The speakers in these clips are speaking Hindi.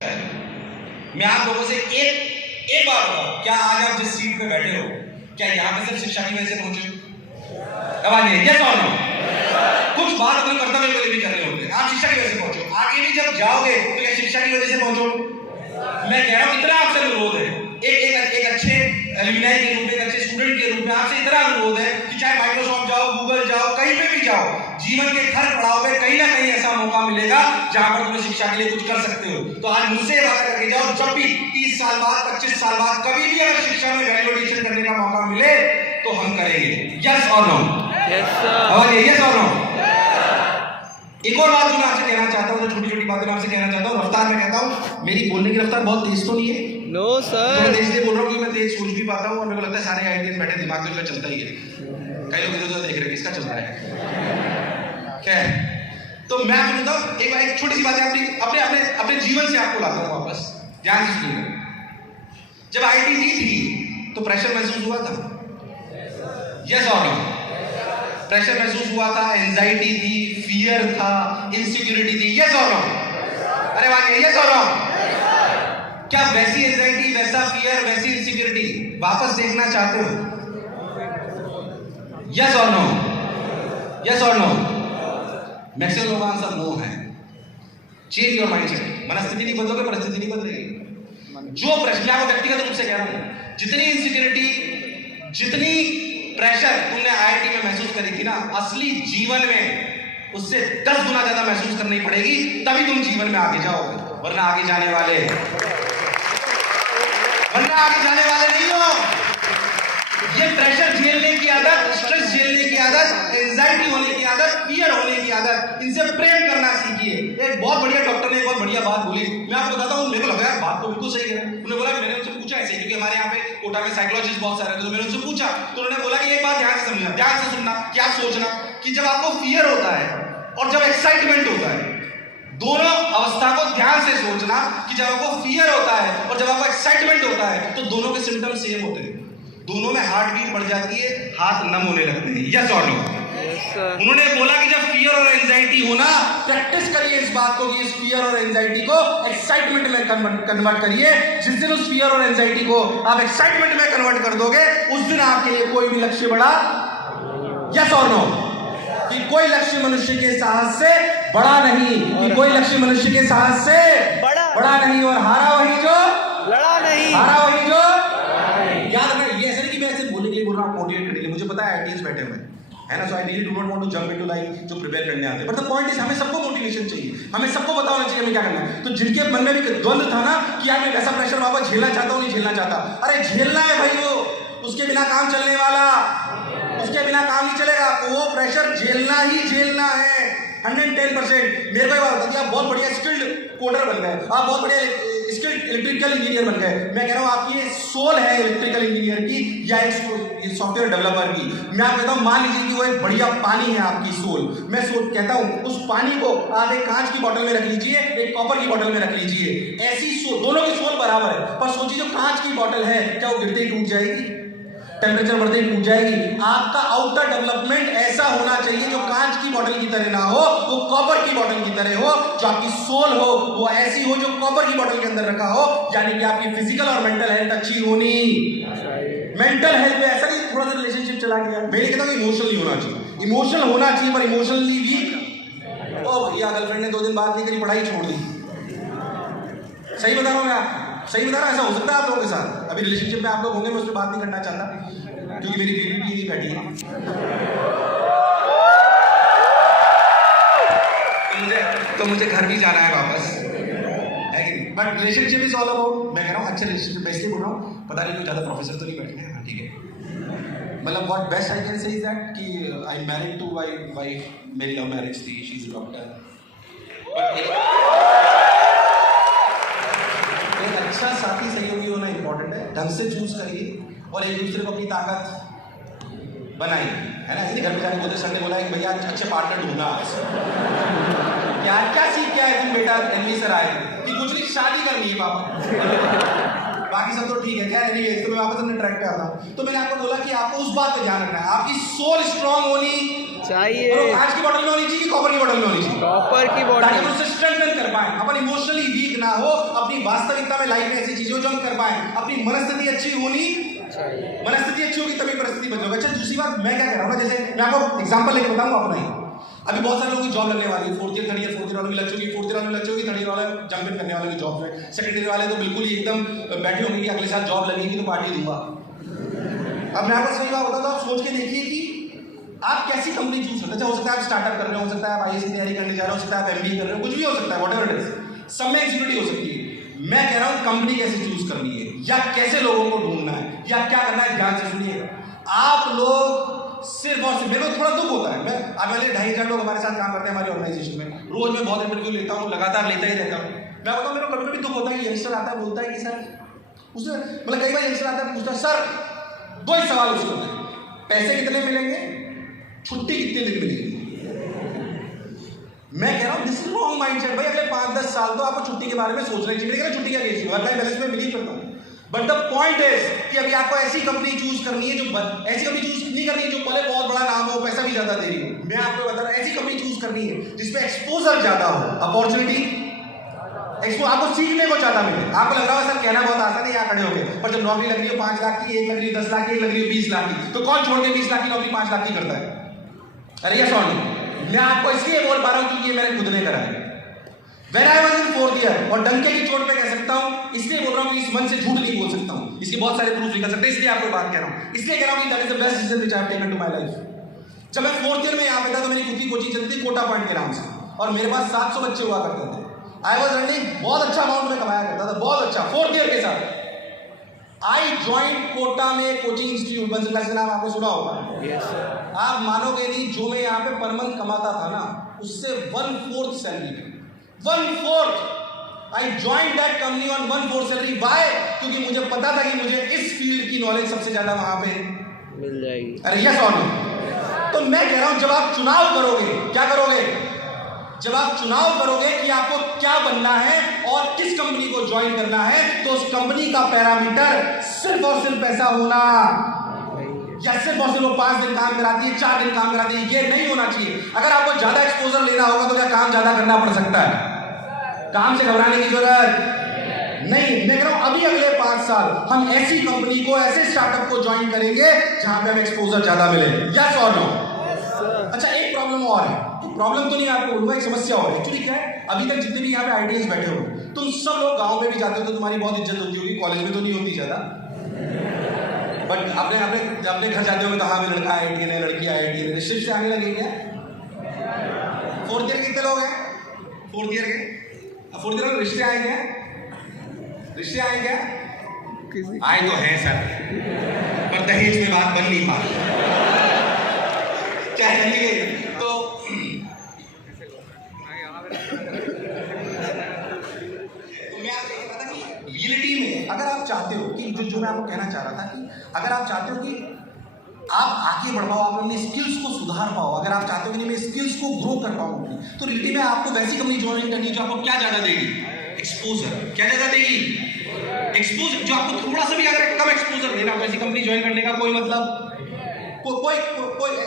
मैं आप लोगों से एक बार बताऊं, क्या आज आप जिस सीट पे बैठे हो, क्या यहाँ पे सिर्फ शिक्षा की वजह से पहुंचे? अब आइए, यस और नो? कुछ बात अपने कर्तव्य के लिए भी करने होते हैं। आप शिक्षा की वजह से पहुंचो, आगे भी जब जाओगे तो क्या शिक्षा की वजह से पहुंचो? मैं कह रहा हूं, इतना आपसे अनुरोध है, एक अच्छे एलुमनाई के रूप में, एक अच्छे स्टूडेंट के रूप में आपसे इतना अनुरोध है कि चाहे माइक्रोसॉफ्ट जाओ, गूगल जाओ, कहीं पे भी जाओ, जीवन के हर पड़ाव पे कहीं ना कहीं ऐसा मौका मिलेगा जहां पर तुम्हें शिक्षा के लिए कुछ कर सकते हो। तो आज मुझसे वादा करके जाओ, जब भी 30 साल बाद, 25 साल बाद कभी भी अगर शिक्षा में वैल्यू एडिशन करने का मौका मिले तो हम करेंगे। यस और नो? Yes sir. यस और नो? एक और बात जो मैं आपसे कहना चाहता हूँ, जो छोटी छोटी बातें मैं आपसे कहना चाहता हूँ, रफ्तार में कहता हूँ, मेरी बोलने की रफ्तार बहुत तेज तो नहीं है? No sir. मैं तेज बोल रहा हूँ कि मैं तेज सोच भी पाता हूँ, और मेरे को लगता है सारे आइडियंस बैठे दिमाग में चलता ही है। कई लोग इधर उधर देख रहे हैं, किसका चल रहा है? क्या है? तो मैं आपको बताऊँ, एक छोटी सी बात है, अपने जीवन से आपको लाता हूँ वापस, ध्यान से सुनिएगा। जब IIT थी तो प्रेशर महसूस हुआ था? यस और नो? प्रेशर महसूस हुआ था, एंजाइटी थी, फियर था, इनसिक्योरिटी थी, यस और नो? अरे वाह, यस और नो? क्या वैसी एंजाइटी, वैसा फियर, वैसी इनसिक्योरिटी वापस देखना चाहते हो? यस और नो? यस और नो? मैक्सिमम लोगों का आंसर नो है। Change your mindset. मनस्थिति नहीं बदलोगे, परिस्थिति नहीं बदलेगी। जो प्रश्न, मैं आपको व्यक्तिगत रूप से कह रहा हूं, जितनी इनसिक्योरिटी, जितनी प्रेशर तुमने IIT में महसूस करी थी ना, असली जीवन में उससे 10 गुना ज्यादा महसूस करनी पड़ेगी, तभी तुम जीवन में आगे जाओगे, वरना आगे जाने वाले नहीं हो। ये प्रेशर झेलने की आदत, स्ट्रेस झेलने की आदत, एंजाइटी होने की आदत, फियर होने की आदत, इनसे प्रेम करना सीखिए। एक बहुत बढ़िया डॉक्टर ने एक बहुत बढ़िया बात बोली, मैं आपको बताता हूँ, मेरे को लगा बात तो बिल्कुल सही है। उन्होंने बोला, मैंने उनसे पूछा ऐसे, क्योंकि हमारे यहाँ पे कोटा में साइकोलॉजिस्ट बहुत सारे थे, तो मैंने उनसे पूछा, तो उन्होंने बोला कि एक बात ध्यान से समझना, ध्यान से सुनना, क्या सोचना कि जब आपको फियर होता है और जब एक्साइटमेंट होता है, दोनों अवस्था को ध्यान से सोचना कि जब आपको फियर होता है और जब आपको एक्साइटमेंट होता है तो दोनों के सिम्टम सेम होते हैं, दोनों में हार्ट बीट बढ़ जाती है, हाथ नम होने लगते हैं। यस और नो? उन्होंने बोला कि जब फियर और एंजाइटी हो ना, प्रैक्टिस करिए इस बात को कि इस फियर और एंजाइटी को एक्साइटमेंट में कन्वर्ट करिए। जिस दिन उस फियर और एंजाइटी को आप एक्साइटमेंट में कन्वर्ट कर दोगे, उस दिन आपके लिए कोई भी लक्ष्य बड़ा। यस और नो? कि कोई लक्ष्य मनुष्य के साहस से बड़ा नहीं, कि कोई लक्ष्य मनुष्य के साहस से बड़ा नहीं, और हारा वही जो लड़ा नहीं, हारा वही जो याद रखना। ये ऐसे नहीं कि मैं ऐसे बोलने के लिए बोल रहा हूँ, मोटिवेट करने के लिए, मुझे पता है IITs बैठे हुए है ना, so I really do not want to jump into life जो प्रिपेयर करने आते हैं, बट द पॉइंट इज, हमें सबको मोटिवेशन चाहिए, हमें सबको पता होना चाहिए हमें क्या करना है। तो जिनके मन में भी द्वंद था ना कि यार मैं वैसा प्रेशर वापस झेलना चाहता हूँ, नहीं झेलना चाहता, अरे झेलना है भाई, वो उसके बिना काम चलने वाला, उसके बिना काम नहीं चलेगा, वो प्रेशर झेलना ही झेलना है 110%। मेरे को ये बात होता है कि आप बहुत बढ़िया स्किल्ड कोडर बन गए, आप बहुत बढ़िया स्किल्ड इलेक्ट्रिकल इंजीनियर बन गए, मैं कह रहा हूँ आपकी सोल है इलेक्ट्रिकल इंजीनियर की या एक सॉफ्टवेयर डेवलपर की, मैं आपको कहता हूँ, मान लीजिए कि वो एक बढ़िया पानी है आपकी सोल, मैं कहता हूँ उस पानी को आप एक कांच की बोतल में रख लीजिए, एक कॉपर की बोतल में रख लीजिए, ऐसी दोनों की सोल बराबर है, पर सोचिए जो कांच की बोतल है, क्या वो गिरते ही टूट जाएगी? टेम्परेचर बढ़ते ही टूट जाएगी? आपका आउटर डेवलपमेंट ऐसा होना चाहिए जो कांच की बोतल की तरह ना हो, वो कॉपर की बोतल की तरह हो, जो आपकी सोल हो वो ऐसी हो जो कॉपर की बोतल के अंदर रखा हो, यानी कि आपकी फिजिकल और मेंटल हेल्थ अच्छी होनी। मेंटल हेल्थ में ऐसा नहीं थोड़ा सा रिलेशनशिप चला गया, मैं कहता हूँ इमोशनली होना चाहिए, इमोशनल होना चाहिए, पर इमोशनली वीक, ओ भैया गर्लफ्रेंड ने 2 दिन बात नहीं करी, पढ़ाई छोड़ दी। सही बता रहा हूँ मैं, सही बता रहा हूँ, ऐसा हो सकता है आप लोगों के साथ। अभी रिलेशनशिप में आप लोग होंगे, मैं उस पर बात नहीं करना चाहता क्योंकि मेरी बीवी भी यही बैठी है, तो मुझे घर भी जाना है वापस, है कि नहीं? But relationship is all about, मैं कह रहा हूँ अच्छे रिलेशनशिप, मैं इसलिए बोल रहा हूँ, पता नहीं कोई ज़्यादा प्रोफेसर तो नहीं बैठे हैं, ठीक है, मतलब what best I can say is that कि आई मैरिड टू वाइफ, मेरी लव मैरिज थी, शी इज अ डॉक्टर, अच्छा साथी सहयोगी होना इंपॉर्टेंट है, ढंग से चूज करिए और एक दूसरे को अपनी ताकत बनाइए, है ना। इसलिए घर पे जाके बोलते, सर ने बोला कि भैया अच्छे पार्टनर ढूंढना, क्या सीख के आए तुम बेटा एनवी सर आए कि कुछ नहीं, शादी करनी है पापा, बाकी सब तो ठीक है। खैर एनीवेज, तो मैं वापस अपने ट्रैक पे आता हूँ। तो मैंने आपको बोला कि आपको उस बात पे ध्यान रखना है, आपकी सोल स्ट्रांग होनी चाहिए। और वो कांच की बोतल में होनी चाहिए कि कॉपर की बोतल में होनी चाहिए? कॉपर की ताकि बॉटल। हम उससे स्ट्रेंथन कर पाए, अपन इमोशनली वीक ना हो, अपनी वास्तविकता में लाइफ में ऐसी चीजें जो हम कर पाए, अपनी मनस्थिति अच्छी होनी चाहिए। मनस्थिति अच्छी होगी तभी परिस्थिति बदलेगी। अच्छा दूसरी बात मैं क्या कह रहा हूँ ना, जैसे मैं आपको एग्जांपल लेके बताऊंगा अपना ही। अभी बहुत सारे लोगों की जॉब लगने वाली है, fourth year third year, fourth year वालों की लग चुकी, फोर्थ ईयर वालों की लग चुकी, थर्ड ईयर वाले जंप इन करने वाले की जॉब में, सेकंड ईयर वाले तो बिल्कुल ही एकदम बैठे होंगे कि अगले साल जॉब लगेगी तो पार्टी दूंगा। अब मैं आपको सही बात बताता हूँ, आप सोच के देखिए कि आप कैसी कंपनी चूज करते हैं। हो सकता है आप स्टार्टअप कर रहे हो सकता है आप आईएएस की तैयारी करने जा रहे हो सकता है आप एमबीए कर रहे हो, कुछ भी हो सकता है, व्हाटएवर इट इज, सब में एग्जीक्यूटिव हो सकती है। मैं कह रहा हूं कंपनी कैसे चूज करनी है या कैसे लोगों को ढूंढना है या क्या करना है, ध्यान से सुनिए। आप लोग सिर्फ और सिर्फ, मेरे को थोड़ा दुख होता है, मैं अब वाले 2500 लोग हमारे साथ काम करते हैं हमारी ऑर्गेनाइजेशन में, रोज मैं बहुत इंटरव्यू लेता हूँ, लगातार लेता ही रहता हूँ। मैं बताऊँ मेरे को कभी कभी दुख होता है कि यंगस्टर आता है बोलता है कि सर उसने मतलब कई बार यंगस्टर आता है पूछता है सर दो ही सवाल उसके होते हैं, पैसे कितने मिलेंगे, छुट्टी कितने दिन मिलेगी। मैं कह रहा हूं दिस इज रॉन्ग माइंडसेट भाई। अगले 5-10 साल तो आपको छुट्टी के बारे में सोचना चाहिए। मेरे छुट्टी क्या केस वर्क लाइफ बैलेंस में बिलीव करता हूं, बट द पॉइंट इज कि अभी आपको ऐसी कंपनी चूज करनी है जो ऐसी कंपनी चूज नहीं करनी है जो पहले बहुत बड़ा नाम हो, पैसा भी ज्यादा दे रही हो। मैं आपको बता रहा हूं ऐसी कंपनी चूज करनी है जिसमें एक्सपोजर ज्यादा हो, अपॉर्चुनिटी आपको सीखने को ज्यादा मिले। आपको लग रहा है सर कहना बहुत आसान है यहाँ खड़े होके, पर जब नौकरी लग रही है 5 लाख की, 1 लग रही है 10 लाख की, 1 लग रही है 20 लाख की, तो कौन छोड़ के 20 लाख की नौकरी 5 लाख की करता है? अरे यस और नो? मैं आपको इसलिए बोल पा रहा हूं क्योंकि ये मैंने खुद ने करा है। When I was in 4th year, और डंके की चोट पे कह सकता हूं, इसलिए बोल रहा हूं कि इस मन से झूठ नहीं बोल सकता हूं, इसके बहुत सारे प्रूफ निकल सकते हैं, इसलिए आपको बात कह रहा हूं। इसलिए कह रहा हूं कि that is the best decision which I have taken to my life. जब मैं 4th ईयर में यहाँ पे था तो मेरी खुद की कोचिंग चलती थी कोटा पॉइंट के नाम से, और मेरे पास 700 बच्चे हुआ करते थे। आई वॉज अर्निंग, बहुत अच्छा अमाउंट में कमाया करता था, बहुत अच्छा, 4th ईयर के साथ। आई ज्वाइन कोटा में कोचिंग इंस्टीट्यूट, बंसल क्लास का नाम आपने सुना होगा। Yes sir. आप मानोगे नहीं, जो मैं यहाँ पे पर मंथ कमाता था ना, उससे 1/4 salary, 1/4। I join that company on 1/4 salary. Why? क्योंकि मुझे पता था कि मुझे इस फील्ड की नॉलेज सबसे ज्यादा वहां पे मिल जाएगी। अरे यस और नो? तो मैं कह रहा हूं जब आप चुनाव करोगे, क्या करोगे? जब आप चुनाव करोगे कि आपको क्या बनना है और किस कंपनी को ज्वाइन करना है, तो उस कंपनी का पैरामीटर सिर्फ और सिर्फ पैसा होना, या सिर्फ और सिर्फ वो 5 दिन काम कराती है, 4 दिन काम कराती है, ये नहीं होना चाहिए। अगर आपको ज्यादा एक्सपोजर लेना होगा तो क्या काम ज्यादा करना पड़ सकता है? काम से घबराने की जरूरत नहीं। मैं कह रहा हूं अभी अगले 5 साल हम ऐसी कंपनी को, ऐसे स्टार्टअप को ज्वाइन करेंगे जहां पे हमें एक्सपोजर ज्यादा मिले। यस और नो? अच्छा एक प्रॉब्लम और है, प्रॉब्लम तो नहीं आपको बोलूंगा, एक समस्या और है। एक्चुअली क्या है, अभी तक जितने भी यहाँ पे आईटीएस बैठे हो, तुम सब लोग गांव में भी जाते हो तो तुम्हारी बहुत इज्जत होती होगी, कॉलेज में तो नहीं होती ज्यादा, बट अपने घर जाते हो तो हाँ मेरा लड़का आईआईटीएन है, लड़की आईआईटीएन है, रिश्ते से आने लगे क्या? 4th ईयर कितने लोग हैं 4th ईयर के? 4th ईयर में रिश्ते आए क्या? रिश्ते आए क्या? आए तो हैं सर, पर दहेज में बात बन नहीं पा क्या चलिए। तो मैं आपसे कह रहा था कि रियलिटी में अगर आप चाहते हो कि जो मैं आपको कहना चाह रहा था कि अगर आप चाहते हो कि आप आगे बढ़ पाओ, आप अपनी स्किल्स को सुधार पाओ, अगर आप चाहते हो कि मैं स्किल्स को ग्रो कर पाऊँ, तो रियलिटी में आपको वैसी कंपनी ज्वाइन करनी है जो आपको क्या ज्यादा देगी? एक्सपोजर। क्या ज्यादा देगी? एक्सपोजर। जो आपको थोड़ा सा भी अगर कम एक्सपोजर देना, तो ऐसी कंपनी ज्वाइन करने का कोई मतलब कोई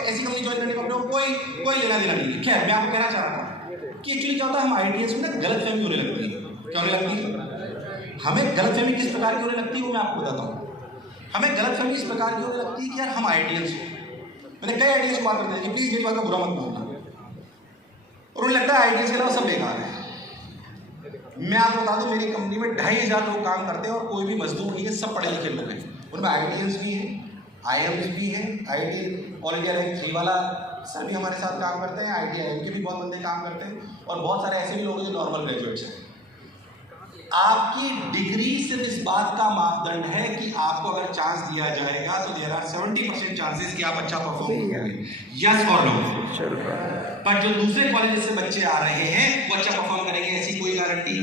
ऐसी कंपनी ज्वाइन करने का कोई लेना देना नहीं है। खैर मैं आपको कहना चाह रहा था कि एक्चुअली क्या होता है, हम आईटीएस में ना गलतफहमी होने लगती है। क्या होने लगती है? हमें गलतफहमी किस प्रकार की होने लगती है वो मैं आपको बताता हूँ। हमें गलतफहमी इस प्रकार की होने लगती है कि यार हम आईटीएस, मैंने कई आईटीएस को बात करते हैं कि प्लीज मेरी बात का बुरा मत मानना, और उन्हें लगता है आईटीएस के अलावा सब बेकार है। मैं आपको बता दूं मेरी कंपनी में 2500 लोग काम करते हैं और कोई भी मजदूर नहीं है, सब पढ़े लिखे लोग हैं। उनमें आईटीएस भी हैं, आईएम्स भी हैं, आईटी ऑल इंडिया रैंक 3 वाला सर भी हमारे साथ काम करते हैं, IIM के भी बहुत बंदे काम करते हैं, और बहुत सारे ऐसे भी लोग हैं जो नॉर्मल ग्रेजुएट्स हैं। आपकी डिग्री सिर्फ इस बात का मापदंड है कि आपको अगर चांस दिया जाएगा तो देयर आर 70% चांसेस कि आप अच्छा परफॉर्म करेंगे। यस और नो? पर जो दूसरे कॉलेज से बच्चे आ रहे हैं वो अच्छा परफॉर्म करेंगे ऐसी कोई गारंटी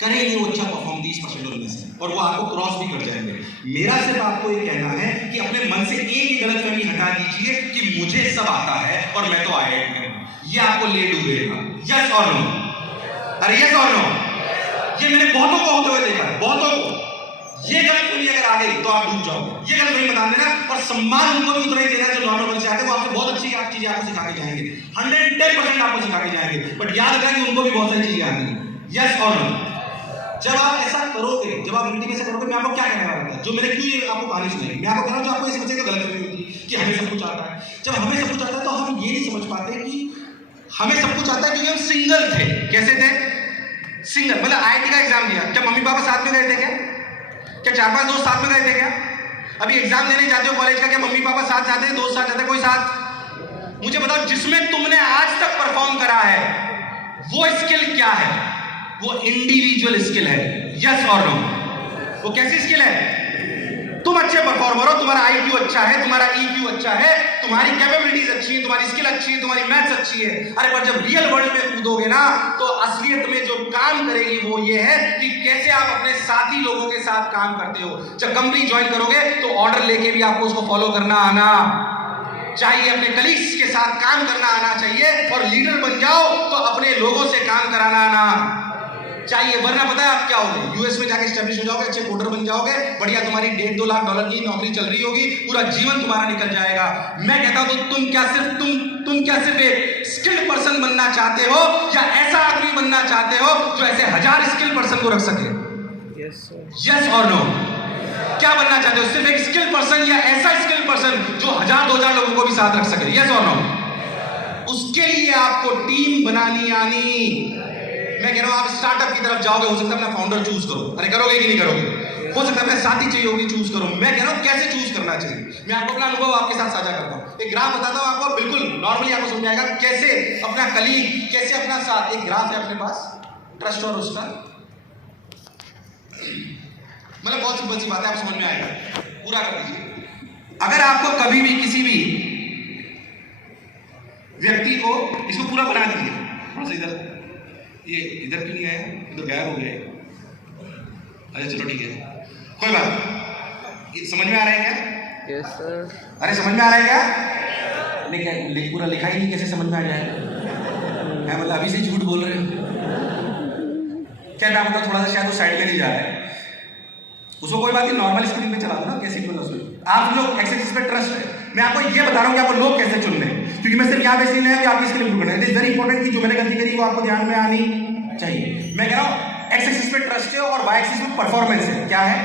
करेंगे? वो अच्छा परफॉर्म 20% उनमें से, और वो आपको क्रॉस भी कर जाएंगे। मेरा सिर्फ आपको ये कहना है कि अपने मन से एक ही गलतफहमी हटा दीजिए कि मुझे सब आता है और मैं तो आईआईटी में, ये आपको ले डूबेगा। यस और नो? अरे यस और नो? ये मैंने बहुतों को होते हुए देखा है, बहुतों को। ये गलतफहमी अगर आ गई तो आप डूब जाओगे। ये गलतफहमी बता देना, और सम्मान उनको भी उतना ही देना जो नॉर्मल बच्चे आते हैं। वो आपसे बहुत अच्छी चीजें आपको सिखा के जाएंगे, 110% आपको सिखा के जाएंगे, बट याद रखना कि उनको भी बहुत सारी चीजें आती हैं। यस और नो? जब आप ऐसा करोगे, जब आप मीटिंग ऐसा करोगे, मैं आपको क्या कहने वाला था, जो मैंने क्यों ये आपको कहानी सुनाई, मैं आपको कह रहा हूं जो आपको ऐसे बच्चे को गलतफहमी होती है कि हमें सब कुछ आता है। जब हमें सब कुछ आता है तो हम ये नहीं समझ पाते कि हमें सब कुछ आता है क्योंकि हम सिंगल थे। कैसे थे? सिंगल, मतलब आईआईटी का एग्जाम दिया, क्या मम्मी पापा साथ में गए थे? क्या 4-5 दोस्त साथ में गए थे? क्या अभी एग्जाम देने जाते हो कॉलेज का, क्या मम्मी पापा साथ जाते हैं, दोस्त साथ जाते हैं, कोई साथ? मुझे बताओ, जिसमें तुमने आज तक परफॉर्म करा है वो स्किल क्या है? वो इंडिविजुअल स्किल है। यस और नो? वो कैसी स्किल है? तुम अच्छे परफॉर्मर हो, तुम्हारा आईक्यू अच्छा है, तुम्हारा ईक्यू अच्छा है, तुम्हारी कैपेबिलिटीज अच्छी है, तुम्हारी स्किल अच्छी है, तुम्हारी मैथ्स अच्छी है। अरे पर जब रियल वर्ल्ड में कूदोगे ना, तो असलियत में जो काम करेगी वो ये है कि कैसे आप अपने साथी लोगों के साथ काम करते हो। जब कंपनी ज्वाइन करोगे तो ऑर्डर लेके भी आपको उसको फॉलो करना आना चाहिए, अपने कलीग्स के साथ काम करना आना चाहिए, और लीडर बन जाओ तो अपने लोगों से काम कराना आना चाहिए। वरना पता है आप क्या होगे? यूएस में जाके एस्टैब्लिश हो जाओगे, अच्छे कोडर बन जाओगे, बढ़िया तुम्हारी $1.5-2 लाख की नौकरी चल रही होगी, पूरा जीवन तुम्हारा निकल जाएगा। मैं कहता हूं तो तुम क्या सिर्फ एक स्किल्ड पर्सन बनना चाहते हो, या ऐसा आदमी बनना चाहते हो जो ऐसे 1000 स्किल्ड पर्सन को रख सके? यस और नो? क्या बनना चाहते हो? सिर्फ एक स्किल्ड पर्सन, या ऐसा स्किल्ड पर्सन जो 1000-2000 लोगों को भी साथ रख सके? यस और नो? उसके लिए आपको टीम बनानी आनी। मैं कह रहा हूं आप स्टार्टअप की तरफ जाओगे, हो सकता है अपना फाउंडर चूज करो। अरे करोगे कि नहीं करोगे? हो सकता है अपना साथी चाहिए होगी, चूज करो। मैं कह रहा हूं कैसे चूज करना चाहिए। मैं आपको अपना अनुभव आपके साथ साझा करता हूं, एक ग्राफ बताता हूं आपको, बिल्कुल नॉर्मली आपको समझ आएगा कैसे अपना कलीग, कैसे अपना साथ। एक ग्राफ है अपने पास, ट्रस्ट और उसका, मतलब बहुत सिंपल सी बात है, आप समझ में आएगा, पूरा कर दीजिए। अगर आपको कभी भी किसी भी व्यक्ति को, इसको पूरा बना दीजिए, थोड़ा सा इधर, ये इधर क्यों नहीं आया, इधर गायब हो गया। अच्छा चलो ठीक है, कोई बात नहीं। समझ में आ रहा है क्या? Yes sir. अरे समझ में आ रहा है क्या? नहीं, पूरा लिखा ही नहीं, कैसे समझ में आ जाए? मैं मतलब अभी से झूठ बोल रहे हो क्या? ना मतलब थोड़ा सा शायद वो साइड में नहीं जा रहा है, उसको कोई बात नहीं, नॉर्मल स्क्रीन पे चला दो ना, कैसे चुनना उसमें। आप लोग एक्सेस पे ट्रस्ट है, मैं आपको ये बता रहा हूँ कि आपको लोग कैसे चुनने हैं, क्योंकि मैं सिर्फ यहाँ पे इसलिए नहीं कि आपकी स्किल इंप्रूव करना है। इट इज वेरी इंपॉर्टेंट कि जो मैंने गलती करी वो आपको ध्यान में आनी चाहिए। मैं कह रहा हूँ एक्स एक्सिस पे ट्रस्ट है और वाई एक्सिस पे परफॉर्मेंस है। क्या है?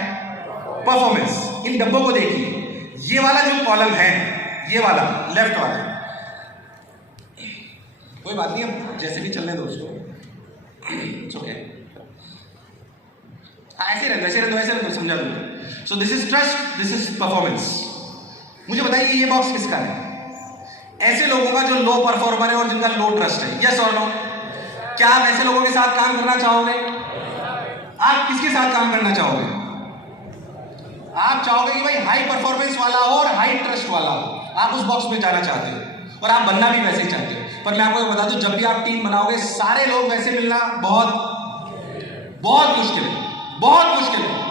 परफॉर्मेंस। इन डब्बों को देखिए, ये वाला जो कॉलम है, ये वाला लेफ्ट वाला, कोई बात नहीं, अब जैसे भी चलने दो उसको, ओके, ऐसे रहते ऐसे रहते ऐसे रहते, समझा दो। So this is trust, this is performance. मुझे बताइए ये बॉक्स किसका है? ऐसे लोगों का जो लो परफॉर्मर है और जिनका लो ट्रस्ट है। यस और नो? क्या आप ऐसे लोगों के साथ काम करना चाहोगे? आप किसके साथ काम करना चाहोगे? आप चाहोगे कि भाई हाई परफॉर्मेंस वाला हो और हाई ट्रस्ट वाला हो, आप उस बॉक्स में जाना चाहते हो, और आप बनना भी वैसे ही चाहते हो। पर मैं आपको बता दूं, जब भी आप टीम बनाओगे, सारे लोग वैसे मिलना बहुत मुश्किल है, बहुत मुश्किल है।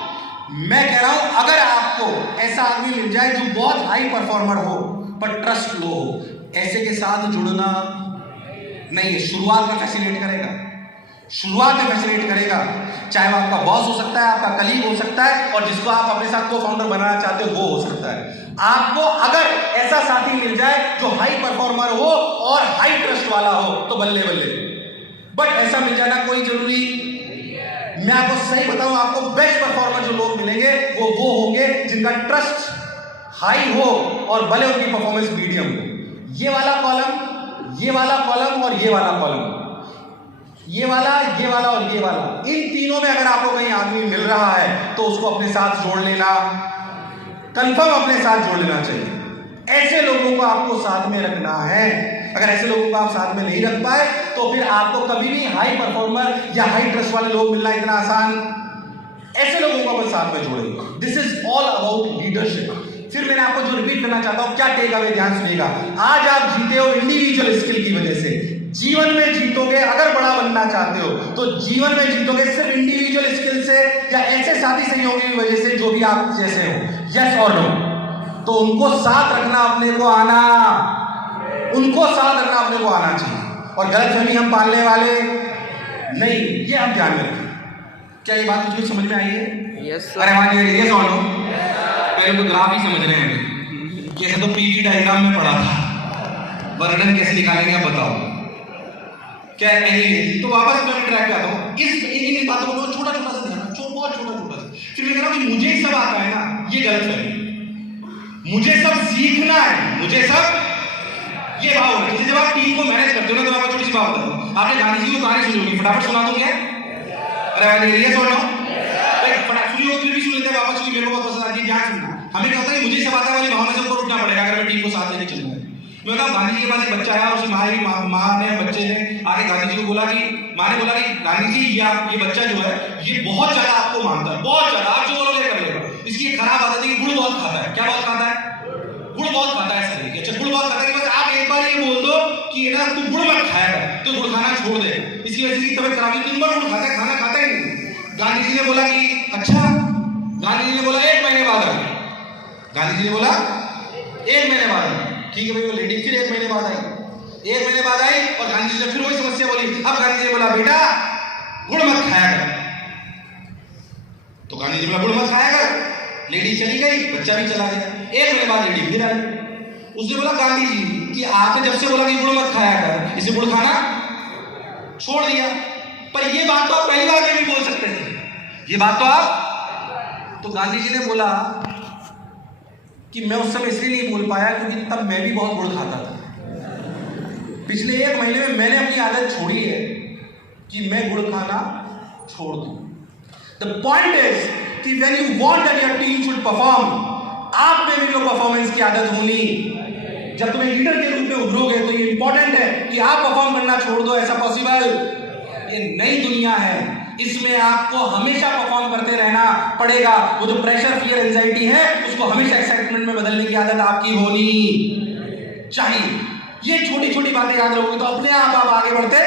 मैं कह रहा हूं अगर आपको ऐसा आदमी मिल जाए जो बहुत हाई परफॉर्मर हो पर ट्रस्ट लो हो, ऐसे के साथ जुड़ना नहीं है। शुरुआत में फैसिलिटेट करेगा, शुरुआत में फैसिलिटेट करेगा, चाहे वो आपका बॉस हो सकता है, आपका कलीग हो सकता है, और जिसको आप अपने साथ को फाउंडर बनाना चाहते हो वो हो सकता है। आपको अगर ऐसा साथी मिल जाए जो हाई परफॉर्मर हो और हाई ट्रस्ट वाला हो तो बल्ले बल्ले। बट ऐसा मिल जाना कोई जरूरी, मैं आपको सही बताऊं, आपको बेस्ट परफॉर्मर जो लोग मिलेंगे वो होंगे जिनका ट्रस्ट हाई हो और भले उनकी परफॉर्मेंस मीडियम हो। ये वाला कॉलम, ये वाला कॉलम और ये वाला कॉलम, ये वाला और ये वाला, इन तीनों में अगर आपको कहीं आदमी मिल रहा है तो उसको अपने साथ जोड़ लेना, कंफर्म अपने साथ जोड़ लेना चाहिए। ऐसे लोगों को आपको साथ में रखना है। अगर ऐसे लोगों को आप साथ में नहीं रख पाए तो फिर आपको कभी भी हाई परफॉर्मर या हाई ट्रस्ट वाले लोग मिलना इतना आसान, ऐसे लोगों को अपन साथ में जोड़ेंगे। This is all about leadership. फिर मैंने आपको जो रिपीट करना चाहता हूं, क्या टेक अवे, ध्यान सुनिएगा। आज आप जीते हो इंडिविजुअल स्किल की वजह से, जीवन में जीतोगे अगर बड़ा बनना चाहते हो तो जीवन में जीतोगे सिर्फ इंडिविजुअल स्किल से या ऐसे साथी सहयोगी की वजह से जो भी आप जैसे हो। यस और नो? तो उनको साथ रखना अपने को आना, उनको साथ रखना अपने को आना चाहिए, और गलतफहमी हम पालने वाले नहीं, ये हम ध्यान में रखें। क्या ये बात मुझे समझ में आई है? यस अरे सर हाँ ये सॉल्व लो। पहले तो ग्राफ ही समझ रहे हैं। जैसे तो पीवी डायग्राम में पढ़ा था, वर्णन कैसे निकालेंगे आप बताओ। क्या एनीवे, तो वापस मैं ट्रैक पे आता हूँ। इस इन बातों को छोटा छोटा सा ध्यान, बहुत छोटा छोटा सा। फिर मैं कह रहा हूँ कि मुझे ही सब आता है ना, ये गलत है। मुझे सब सीखना है, मुझे सब ये भाव है। जैसे जब आप टीम को मैनेज करते हो ना, तो आपको छोटी सी बात बताता हूँ। आपने गांधी जी की कहानी सुनी होगी, फटाफट सुना दूं क्या? अरे ये सुन लो, फटाफट सुनी हो फिर भी सुन लेते हैं वापस, क्योंकि मेरे को बहुत पसंद आती है। ध्यान सुनना। हमें क्या होता है, मुझे सब आता है वाली भावना से ऊपर उठना पड़ेगा अगर मैं टीम को साथ लेके चलूंगा। मैं बताऊं, गांधी जी के पास एक बच्चा आया, उसकी माँ ने बच्चे ने आगे गांधी जी को बोला कि माँ ने बोला कि गांधी जी ये बच्चा जो है ये बहुत ज्यादा आपको मानता है, बहुत ज्यादा, आप जो बोलोगे कर लेगा। इसकी एक खराब आदत है कि गुड़ बहुत खाता है। क्या बहुत खाता है? गुड़ बहुत खाता है सर। अच्छा गुड़ बहुत खाता है, बस आप एक बार ये बोल दो कि ना तू गुड़ मत खाया कर, तो गुड़ खाना छोड़ दे। इसकी वजह से तबियत खराब है, दिन भर गुड़ खाता है, खाना खाता ही नहीं। गांधी जी ने बोला कि अच्छा, गांधी जी ने बोला 1 महीने बाद आई। गांधी जी ने बोला 1 महीने बाद आई। ठीक है भाई, वो लेडी फिर 1 महीने बाद आई। 1 महीने बाद आई और गांधी जी ने फिर वही समस्या बोली। अब गांधी जी ने बोला बेटा गुड़ मत खाया कर। तो गांधी जी ने बोला गुड़ मत खाया कर। लेडी चली गई, बच्चा भी चला गया। 1 महीने बाद लेडी फिर आई। उसने बोला गांधी जी कि आपने जब से बोला कि गुड़ मत खाया कर, इसे गुड़ खाना छोड़ दिया। पर ये बात तो आप पहली बार में भी बोल सकते थे, ये बात तो आप। तो गांधी जी ने बोला कि मैं उस समय इसलिए नहीं बोल पाया क्योंकि तब मैं भी बहुत गुड़ खाता था। पिछले 1 महीने में मैंने अपनी आदत छोड़ी है कि मैं गुड़ खाना छोड़ दूं। द पॉइंट इज कि when you want that your team should perform, आप में भी जो परफॉर्मेंस की आदत होनी। जब तुम एक लीडर के रूप में उभरोगे तो ये इंपॉर्टेंट है कि आप परफॉर्म करना छोड़ दो। ऐसा पॉसिबल? ये नई दुनिया है, इसमें आपको हमेशा परफॉर्म करते रहना पड़ेगा। वो जो प्रेशर, फियर, एंजाइटी है, उसको हमेशा एक्साइटमेंट में बदलने की आदत आपकी होनी चाहिए। ये छोटी छोटी बातें याद रखोगे तो अपने आप आगे बढ़ते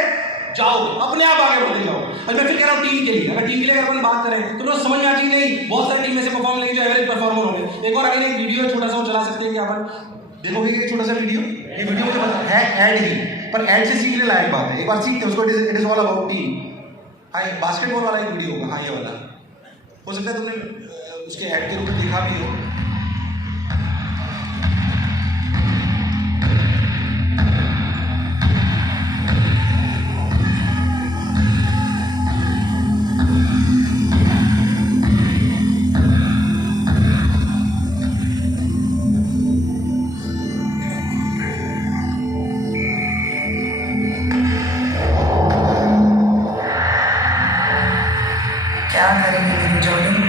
जाओ, अपने आप आगे बढ़ते जाओ। और मैं फिर कह रहा हूँ टीम के लिए, अगर टीम के लिए अगर अपन बात करें तो समझ में आती नहीं। बहुत सारी टीम में से परफॉर्म लेंगे जो एवरेज परफॉर्मर होंगे। एक और अगर एक वीडियो छोटा सा चला सकते हैं कि अपन देखोगे कि छोटा सा वीडियो, ये वीडियो मुझे पता है ऐड ही, पर ऐड से सीखने लायक बात है। एक बार सीखते हैं उसको। It is all about team. हाँ, बास्केटबॉल वाला एक वीडियो होगा। हाँ, ये वाला हो सकता है तुमने उसके ऐड के रूप में देखा भी हो। क्या करेंगे मेरी जोड़ी?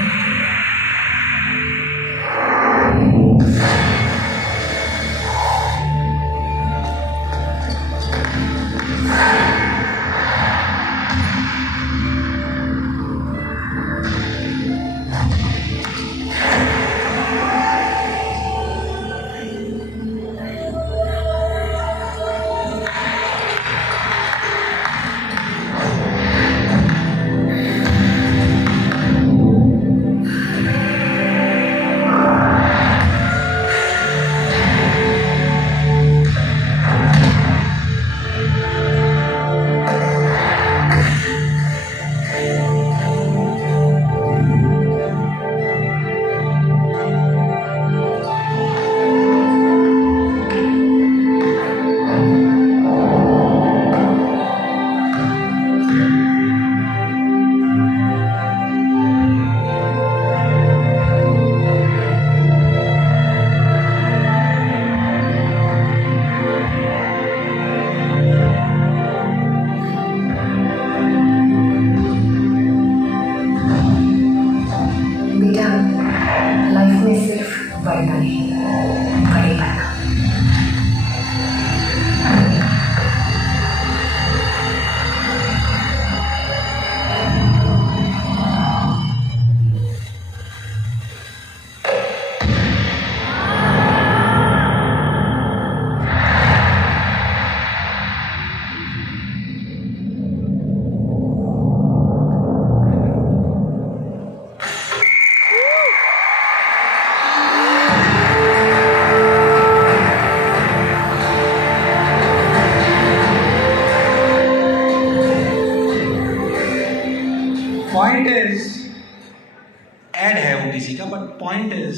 ऐड है वो किसी का, but point is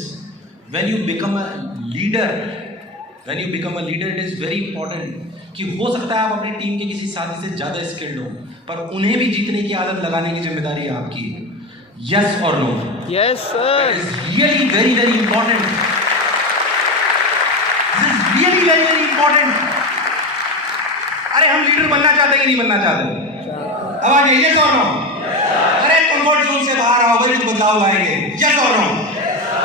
when you become a leader, it is very important कि हो सकता है आप अपनी टीम के किसी साथी से ज्यादा स्किल्ड हो, पर उन्हें भी जीतने की आदत लगाने की जिम्मेदारी आपकी है। यस और no? Yes sir. Really very very important, really very very important. अरे हम लीडर बनना चाहते हैं कि नहीं बनना चाहते? अब आगे यस और नो? अरे कंफर्ट जोन से बाहर आओ भाई, तो बदलाव लाएंगे। यस और नो?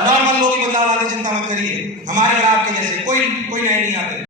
नॉर्मल लोग ही बदलाव लाने चिंता मत करिए, हमारे और आपके जैसे कोई नए नहीं आते।